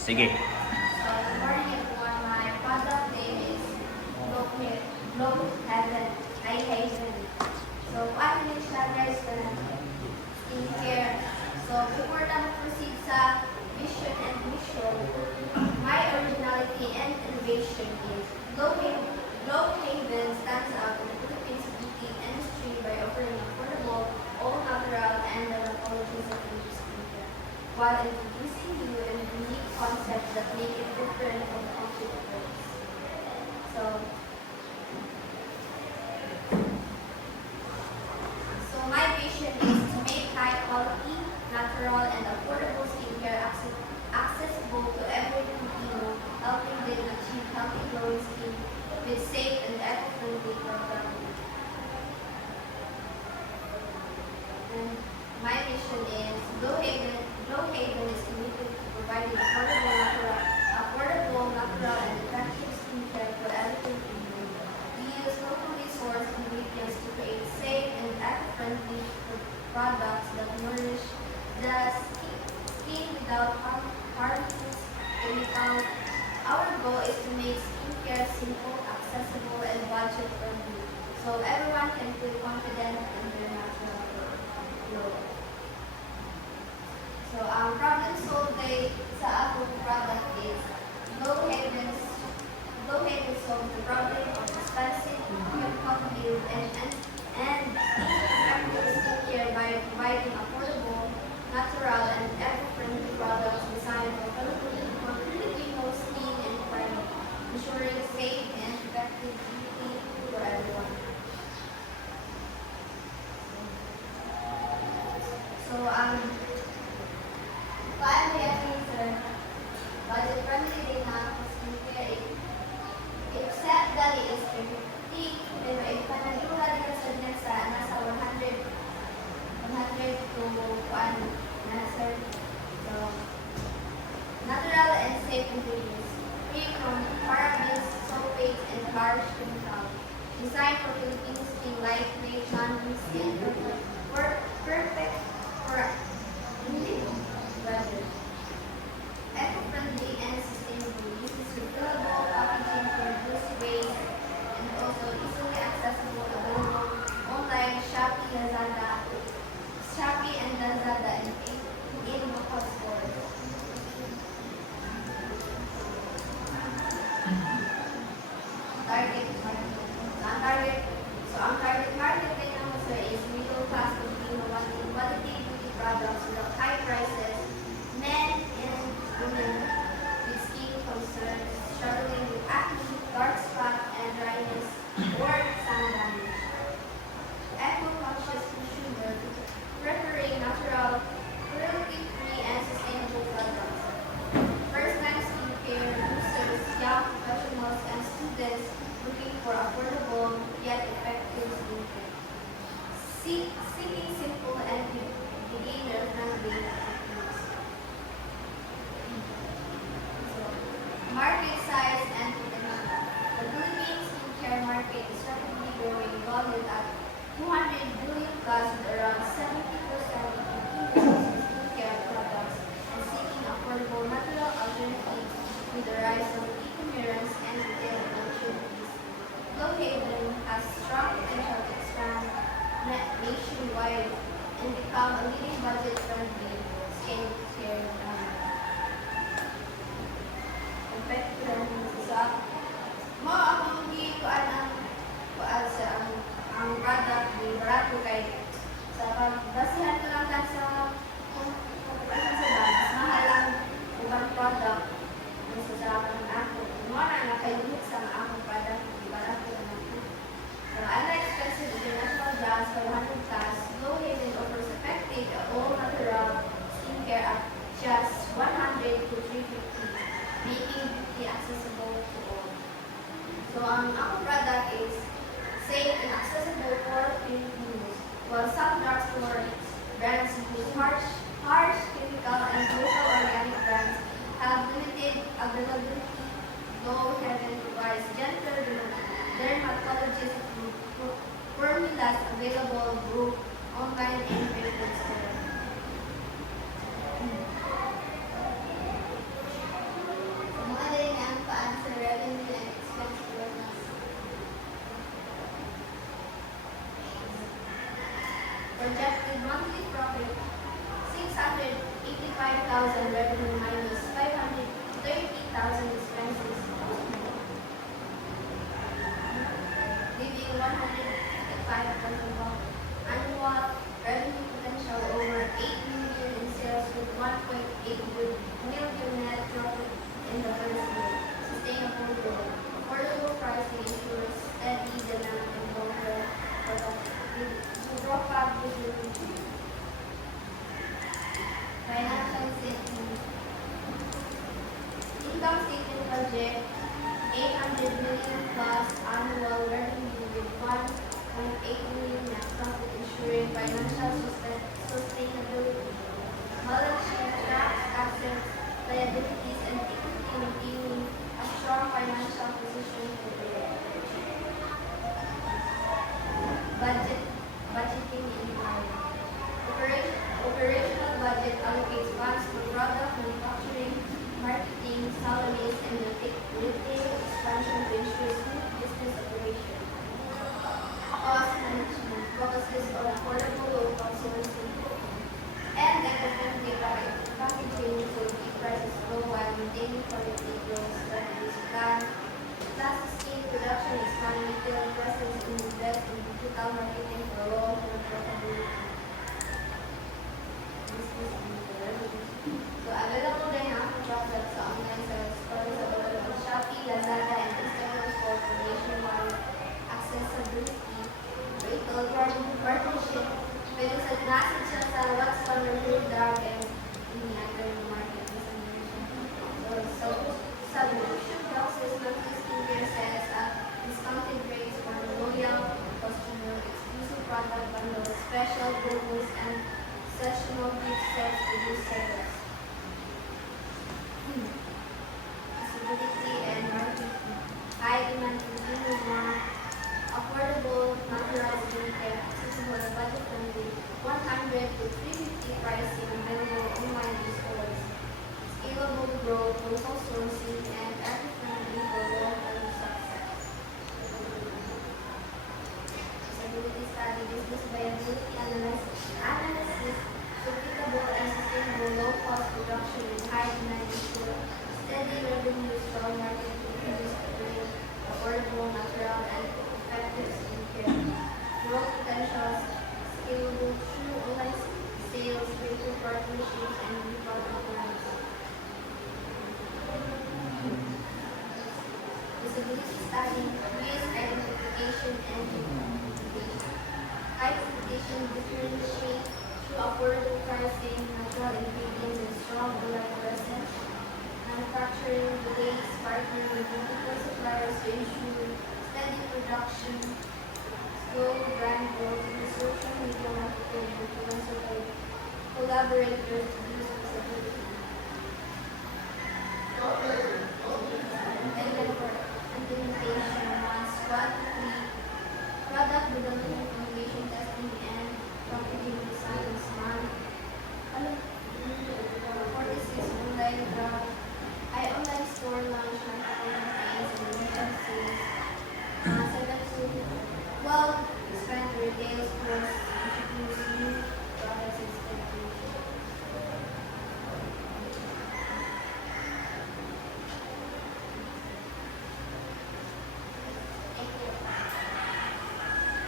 Sige. Good morning everyone. My product name is Glow Haven. So, paano yung standards na skincare? So, before na proceed sa vision and mission, my originality and innovation is Glow Haven stands out in the Philippines beauty industry by offering affordable, all-natural, and dermatology-friendly skincare, while introducing new and unique concepts that make it different from competitors. So my vision is to make high-quality, natural, and affordable skincare accessible to every Filipino, helping them achieve healthy, glowing skin with safe and eco-friendly products. And my mission is Glow Haven is committed to providing affordable, natural, and effective skincare for every Filipino. We use locally sourced ingredients to create safe and eco-friendly products that nourish the skin without harmful chemicals. Our goal is to make skincare simple, accessible, and budget-friendly, so everyone can feel confident in their natural glow. So, ang problem solved sa akong product is Glow Haven solves the problem of expensive, chemical-filled, and ineffective skincare by providing affordable, natural, and eco-friendly products designed for Filipino skin and climate, ensuring safe and effective beauty for everyone. So, paano yan, sir? Budget-friendly din na skincare. Except dali is 50, pero ipanagula din ka sa dyan sa nasa 100 to na, sir. So, natural and safe ingredients, free from parabens, sulfates, and harsh chemicals. Designed for Filipino skin, lightweight, non-skin, perfect for weather. Eco-friendly and sustainable, uses refillable packaging to reduce waste, and also easily accessible, available online, Shopee and Lazada, and in local stores. Ang target market din naman, sir, is middle class Filipino wanting quality beauty products without high prices, men and women with skin concerns, struggling with acne, dark spot, and dryness, or sun damage. Eco-conscious consumer preferring natural, cruelty-free, and sustainable products. First-time skincare users, young professionals, and students looking for affordable yet effective skincare. Seeking simple and beginner-friendly techniques. So, market size and potential. The Philippine skincare market is rapidly growing, valued at 200 billion plus, with around 70% of Filipinos with skincare products and seeking affordable natural alternatives with the rise of e-commerce and retail opportunities. Glow Haven has strong potential to expand nationwide and become a leading budget-friendly skincare brand. Competitor sa mo akong gikuan ang product ni barato kay sa pagbasihan ko lang kan sa kung ano sila mas mahal ang ubang product sa akin ako mo na nakayunit sa akong product di barato na ako. So, unlike expensive international brands for 100 plus, Glow Haven offers effective all-natural skincare at just 100 to 350, making beauty accessible to all. So, ang akong product is safe and accessible for Filipinos, while some drugstore brands include harsh chemical and local organic brands have limited availability. Glow Haven provides gentle dermatologist formulas available through online and retail stores. projected monthly profit 685,000 revenue minus 530,000 expenses, leaving 155,000 annual revenue potential over 8 million in sales with 1.8 million net profit in the first year. Sustainable growth. Affordable pricing ensures steady demand and long-term profitability. Financial statement. Income statement budget 800 million plus annual revenue with 1.8 million net profit ensuring financial sustainability. Balance sheet tracks assets, liabilities, and equity maintaining a strong financial position for the year. Budgeting and planning. Operational budget allocates funds for product manufacturing, marketing, salaries, and retail expansion to ensure smooth business operation. Cost management focuses on affordable local sourcing and eco-friendly packaging to keep prices low while maintaining quality growth strategies. Plus, scale production, expand retail presence, and invest in digital marketing for long-term profitability. So, available din ang products sa online sales para sa Shopee, Lazada, and Instagram store for nationwide accessibility, retail partnership, pwede sa nasa siya sa Watson, Blue Dog, and any other market dissemination. So, subscription boxes, monthly skincare sales at discounted rates for loyal customer, exclusive product bundles, special promos, and sessional gift sets to boost sales. Accessibility and marketing. High demand consumer want affordable, natural skincare, accessible and budget friendly, 100 to 350 pricing available online in stores. Scalable growth, local sourcing, and eco-friendly for long-term success. Accessibility study, business viability analysis, profitable and sustainable low-cost production with high demand ensure steady revenue, strong market increase, affordable, natural, and effective skincare. Growth potentials, scalable through online sales, greater partnerships, and new product lines. Visibility study, risk identification, and implementation. High expectation differentiate through affordable pricing, natural ingredients, and strong online presence. Manufacturing delays, partner with multiple suppliers to ensure steady production, slow brand growth, and social media marketing influencer collaborators